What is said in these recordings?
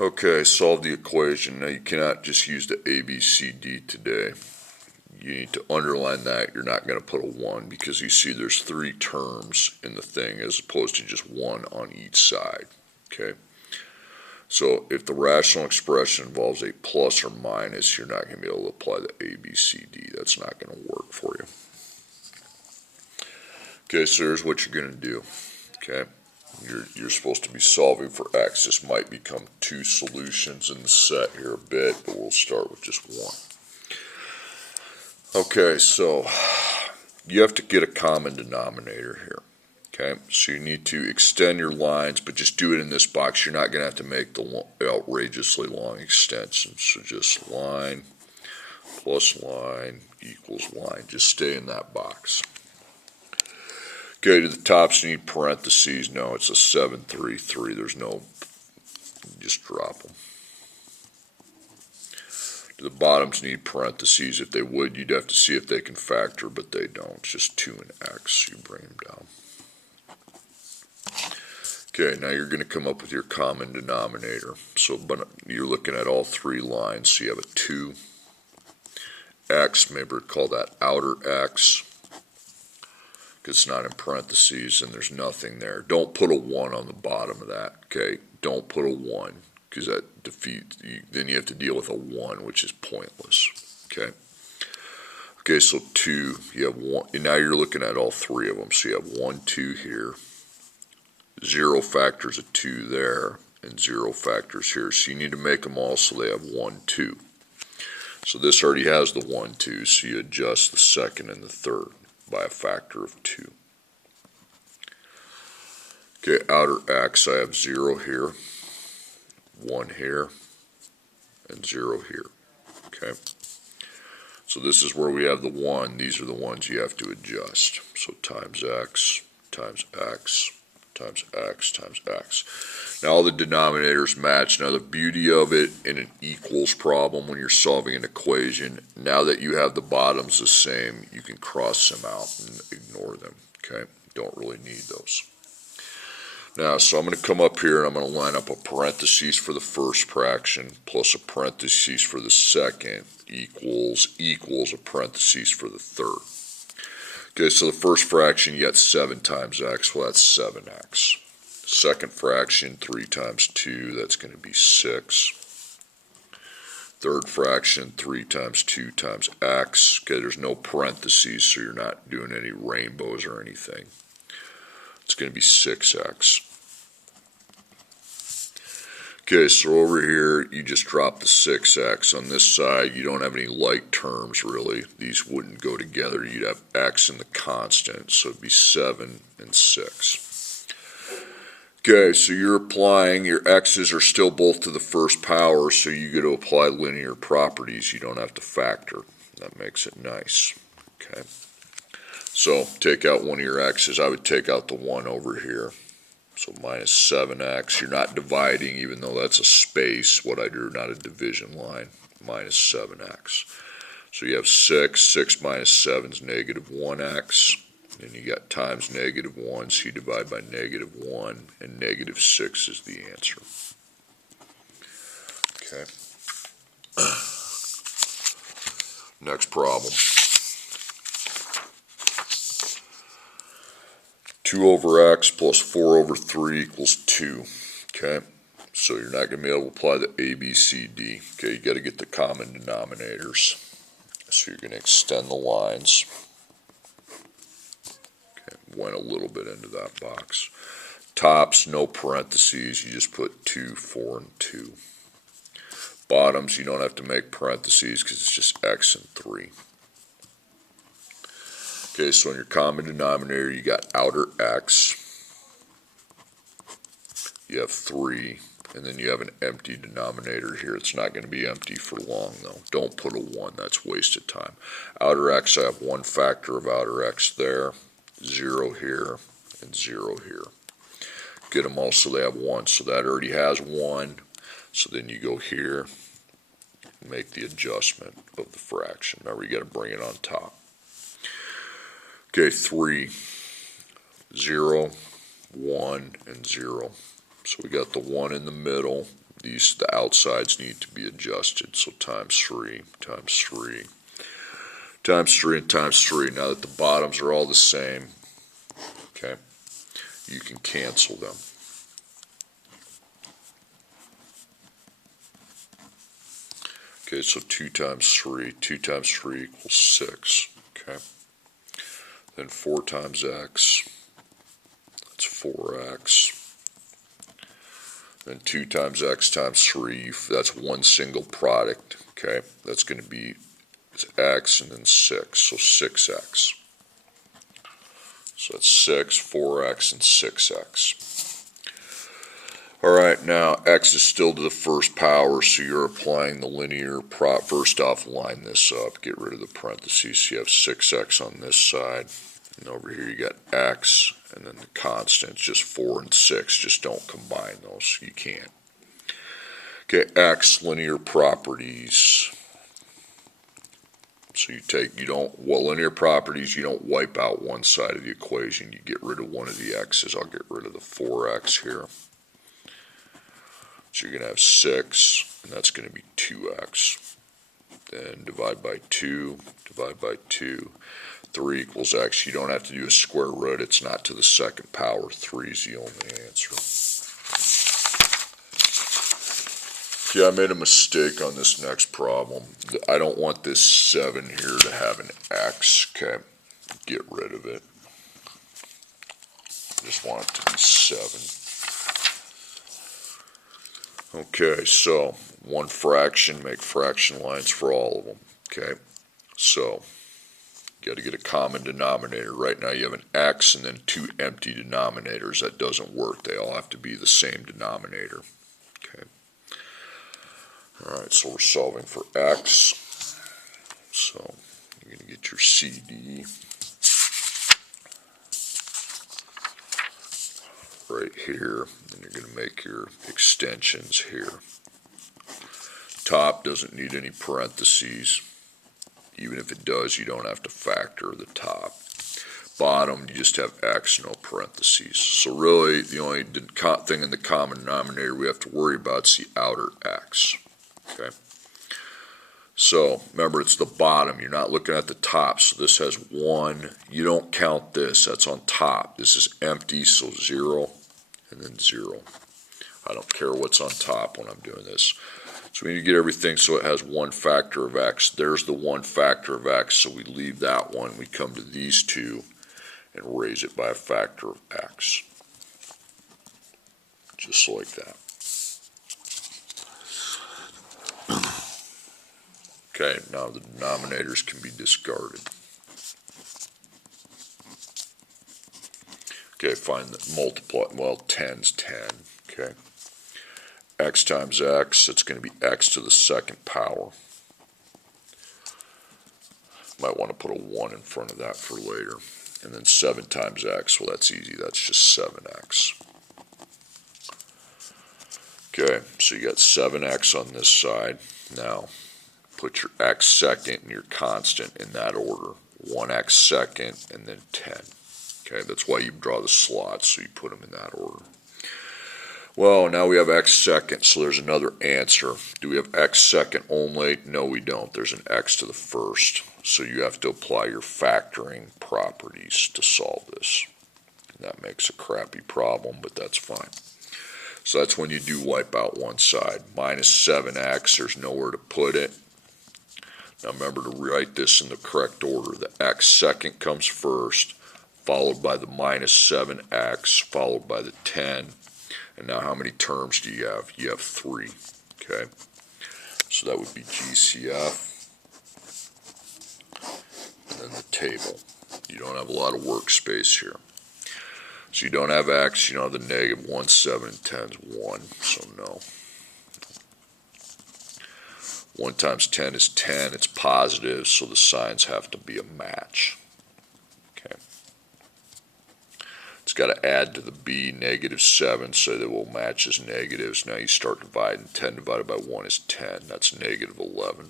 Okay, solve the equation. Now you cannot just use the A, B, C, D today. You need to underline that. You're not going to put a 1 because you see there's 3 terms in the thing as opposed to just 1 on each side. Okay, so if the rational expression involves a plus or minus, you're not going to be able to apply the A, B, C, D. That's not going to work for you. Okay, so here's what you're going to do. Okay, you're supposed to be solving for x. This might become 2 solutions in the set here a bit, but we'll start with just 1. Okay, so you have to get a common denominator here. Okay, so you need to extend your lines, but just do it in this box. You're not going to have to make the outrageously long extensions. So just line plus line equals line. Just stay in that box. Okay, to the tops you need parentheses. No, it's a 7, 3, 3. There's no, just drop them. To the bottoms need parentheses. If they would, you'd have to see if they can factor, but they don't. It's just 2 and x. You bring them down. Okay, now you're going to come up with your common denominator. So but you're looking at all 3 lines. So you have a 2, x, maybe call that outer x, because it's not in parentheses and there's nothing there. Don't put a 1 on the bottom of that, okay? Don't put a 1, because that defeats, then you have to deal with a 1, which is pointless, okay? Okay, so 2, you have 1, and now you're looking at all 3 of them. So you have 1, 2 here, 0 factors of 2 there, and 0 factors here. So you need to make them all so they have 1, 2. So this already has the 1, 2, so you adjust the second and the third by a factor of 2. Okay, outer x, I have 0 here, 1 here, and 0 here. Okay, so this is where we have the 1. These are the ones you have to adjust. So times x times x times x times x. Now all the denominators match. Now the beauty of it in an equals problem when you're solving an equation, now that you have the bottoms the same, you can cross them out and ignore them. Okay, don't really need those. Now, so I'm going to come up here and I'm going to line up a parentheses for the first fraction plus a parentheses for the second equals a parentheses for the third. Okay, so the first fraction, you got 7 times x, well that's 7x. Second fraction, 3 times 2, that's going to be 6. Third fraction, 3 times 2 times x. Okay, there's no parentheses, so you're not doing any rainbows or anything. It's going to be 6x. Okay, so over here, you just drop the 6x. On this side, you don't have any like terms, really. These wouldn't go together. You'd have x and the constant, so it'd be 7 and 6. Okay, so you're applying, your x's are still both to the first power, so you get to apply linear properties. You don't have to factor. That makes it nice. Okay, so take out one of your x's. I would take out the 1 over here. So minus 7x, you're not dividing even though that's a space, what I drew, not a division line, minus 7x. So you have 6 minus 7 is negative 1x, and you got times negative 1, so you divide by negative 1, and negative 6 is the answer. Okay. Next problem. 2 over x plus 4 over 3 equals 2. Okay, so you're not going to be able to apply the A, B, C, D. Okay, you got to get the common denominators. So you're going to extend the lines. Okay, went a little bit into that box. Tops, no parentheses. You just put 2, 4, and 2. Bottoms, you don't have to make parentheses because it's just x and 3. Okay, so in your common denominator, you got outer x, you have 3, and then you have an empty denominator here. It's not going to be empty for long, though. Don't put a 1. That's wasted time. Outer x, I have 1 factor of outer x there, 0 here, and 0 here. Get them all so they have 1. So that already has 1. So then you go here, make the adjustment of the fraction. Remember, you got to bring it on top. Okay, 3, 0, 1, and 0. So we got the 1 in the middle, the outsides need to be adjusted. So times 3, times 3, times 3, and times 3. Now that the bottoms are all the same, okay, you can cancel them. Okay, so 2 times 3 equals 6, okay. Then 4 times x, that's 4x. Then 2 times x times 3, that's one single product, okay. That's going to be x and then 6, so 6x. So that's 6, 4x, and 6x. Alright, now x is still to the first power, so you're applying the linear prop. First off, line this up, get rid of the parentheses, so you have 6x on this side. And over here you got x, and then the constants, just 4 and 6. Just don't combine those, you can't. Okay, x, linear properties. So linear properties, you don't wipe out one side of the equation. You get rid of one of the x's. I'll get rid of the 4x here. So you're going to have 6, and that's going to be 2x. Then divide by 2, divide by 2. 3 equals x. You don't have to do a square root. It's not to the second power. 3 is the only answer. Yeah, I made a mistake on this next problem. I don't want this 7 here to have an x. Okay, get rid of it. Just want it to be 7. Okay, so one fraction, make fraction lines for all of them. Okay, so you got to get a common denominator. Right now you have an x and then 2 empty denominators. That doesn't work. They all have to be the same denominator. Okay. Alright, so we're solving for x. So you're going to get your CD right here, and you're going to make your extensions here. Top doesn't need any parentheses. Even if it does, you don't have to factor the top. Bottom, you just have x, no parentheses. So really, the only thing in the common denominator we have to worry about is the outer x. Okay. So remember, it's the bottom. You're not looking at the top. So this has 1. You don't count this. That's on top. This is empty, so 0 and then 0. I don't care what's on top when I'm doing this. So we need to get everything so it has one factor of x. There's the one factor of x, so we leave that one. We come to these two and raise it by a factor of x. Just like that. Okay, now the denominators can be discarded. Okay, find the multiply, well, 10's 10, okay. X times x, it's going to be x to the second power. Might want to put a 1 in front of that for later. And then 7 times x, well, that's easy, that's just 7x. Okay, so you got 7x on this side. Now, put your x second and your constant in that order. 1x second and then 10. Okay, that's why you draw the slots, so you put them in that order. Well, now we have x second, so there's another answer. Do we have x second only? No, we don't. There's an x to the first, so you have to apply your factoring properties to solve this. And that makes a crappy problem, but that's fine. So that's when you do wipe out one side. Minus 7x, there's nowhere to put it. Now remember to write this in the correct order. The x second comes first, followed by the minus 7x, followed by the 10. And now how many terms do you have? You have 3. Okay, so that would be GCF. And then the table. You don't have a lot of workspace here. So you don't have x, you don't have the negative 1, 7, and 10 is 1, so no. 1 times 10 is 10, it's positive, so the signs have to be a match. Okay. It's got to add to the b, negative 7, so that will match as negatives. Now you start dividing. 10 divided by 1 is 10, that's negative 11.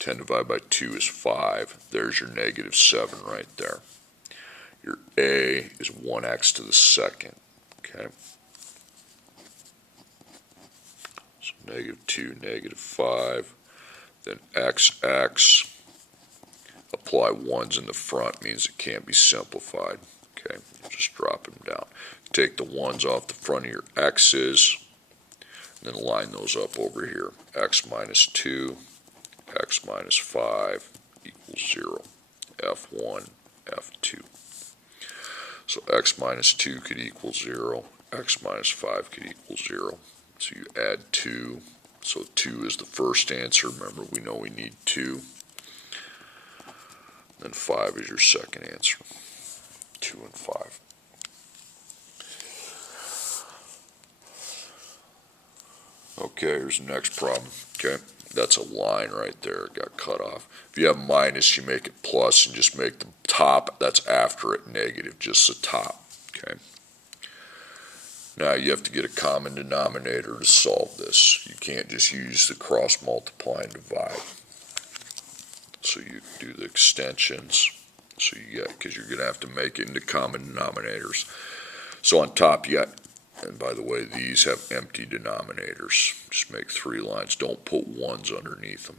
10 divided by 2 is 5, there's your negative 7 right there. Your a is 1x to the second. Okay. negative 2, negative 5, then xx, apply 1s in the front, means it can't be simplified. Okay, just drop them down. Take the 1s off the front of your x's, and then line those up over here. X minus 2, x minus 5 equals 0. F1, F2. So x minus 2 could equal 0, x minus 5 could equal 0. So you add 2, so 2 is the first answer. Remember, we know we need 2. Then 5 is your second answer. 2 and 5. Okay, here's the next problem. Okay, that's a line right there. It got cut off. If you have minus, you make it plus and just make the top that's after it negative, just the top. Okay. Now you have to get a common denominator to solve this. You can't just use the cross multiply and divide. So you do the extensions. So you get, because you're going to have to make it into common denominators. So on top you got, and by the way, these have empty denominators. Just make 3 lines. Don't put 1s underneath them.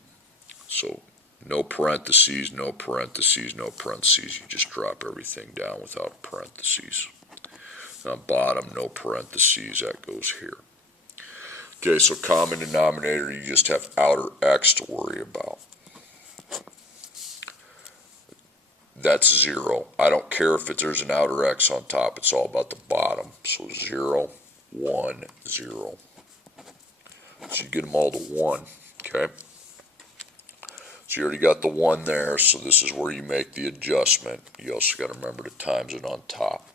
So no parentheses, no parentheses, no parentheses. You just drop everything down without parentheses. On bottom, no parentheses. That goes here. Okay, so common denominator, you just have outer x to worry about. That's 0. I don't care if there's an outer x on top. It's all about the bottom. So 0, 1, 0. So you get them all to 1. Okay. So you already got the 1 there. So this is where you make the adjustment. You also got to remember to times it on top.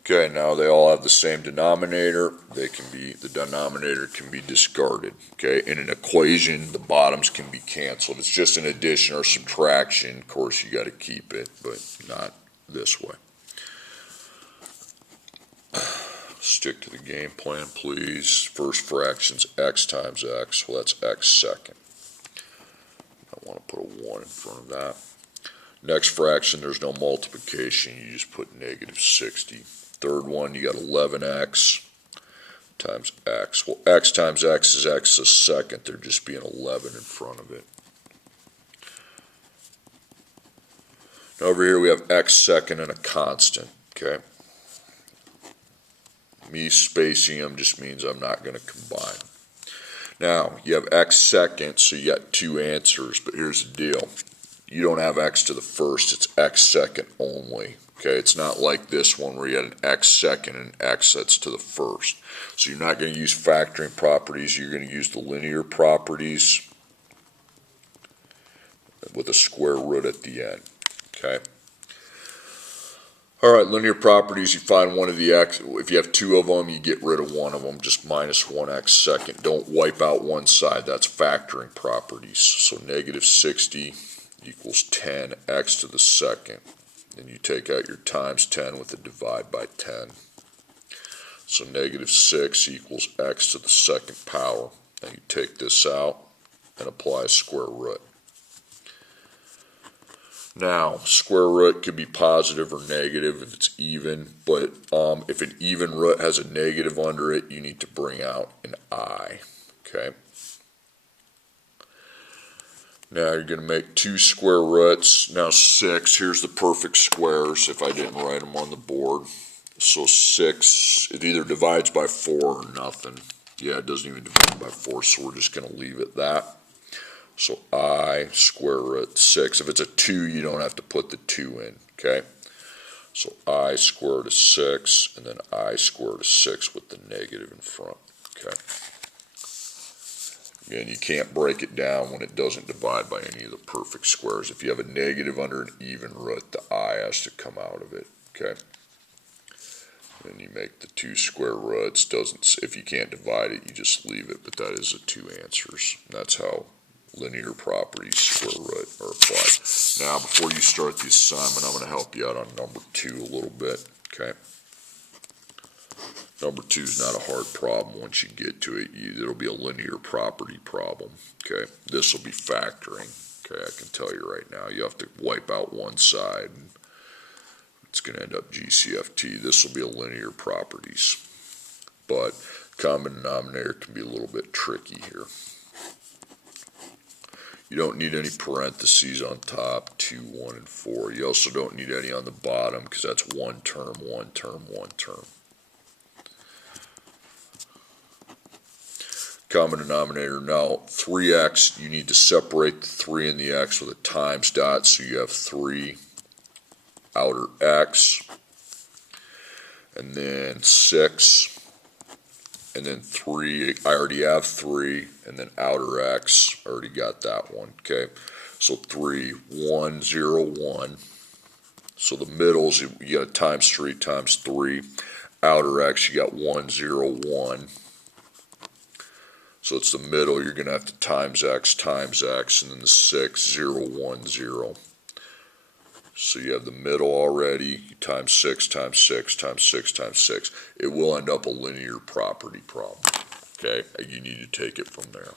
Okay, now they all have the same denominator. They can be, the denominator can be discarded. Okay, in an equation, the bottoms can be canceled. It's just an addition or subtraction. Of course, you got to keep it, but not this way. Stick to the game plan, please. First fraction's x times x. Well, that's x second. I want to put a 1 in front of that. Next fraction, there's no multiplication. You just put negative 60. Third one, you got 11x times x. Well, x times x is x a second. There'd just be an 11 in front of it. Now over here we have x second and a constant. Okay. Me spacing them just means I'm not going to combine. Now you have x second, so you got 2 answers. But here's the deal: you don't have x to the first. It's x second only. Okay, it's not like this one where you had an x second and x that's to the first. So you're not going to use factoring properties. You're going to use the linear properties with a square root at the end. Okay. All right, linear properties, you find one of the x. If you have 2 of them, you get rid of one of them, just minus 1x second. Don't wipe out one side. That's factoring properties. So negative 60 equals 10x to the second. Then you take out your times 10 with a divide by 10. So negative 6 equals x to the second power. Now you take this out and apply a square root. Now, square root could be positive or negative if it's even, but if an even root has a negative under it, you need to bring out an I. Okay. Now you're going to make 2 square roots. Now 6, here's the perfect squares if I didn't write them on the board. So 6, it either divides by 4 or nothing. Yeah, it doesn't even divide by 4, so we're just going to leave it that. So I square root 6. If it's a 2, you don't have to put the 2 in, okay? So I square root of 6, and then I square root of 6 with the negative in front, okay? And you can't break it down when it doesn't divide by any of the perfect squares. If you have a negative under an even root, the I has to come out of it, okay? Then you make the 2 square roots. If you can't divide it, you just leave it, but that is the 2 answers. And that's how linear properties square root are applied. Now, before you start the assignment, I'm going to help you out on number 2 a little bit, okay? Number 2 is not a hard problem once you get to it. It'll be a linear property problem, okay? This will be factoring, okay? I can tell you right now. You have to wipe out one side. And it's going to end up GCFT. This will be a linear properties but common denominator can be a little bit tricky here. You don't need any parentheses on top, 2, 1, and 4. You also don't need any on the bottom because that's one term, one term, one term. Common denominator. Now, 3x, you need to separate the 3 and the x with a times dot, so you have 3 outer x, and then 6, and then 3, I already have 3, and then outer x, I already got that one, okay? So 3, 1, 0, 1. So the middles, you got times 3 times 3. Outer x, you got 1, 0, 1. So it's the middle, you're going to have to times x, and then the 6, 0, 1, 0. So you have the middle already, you times 6 times 6 times 6 times 6. It will end up a linear property problem, okay? You need to take it from there.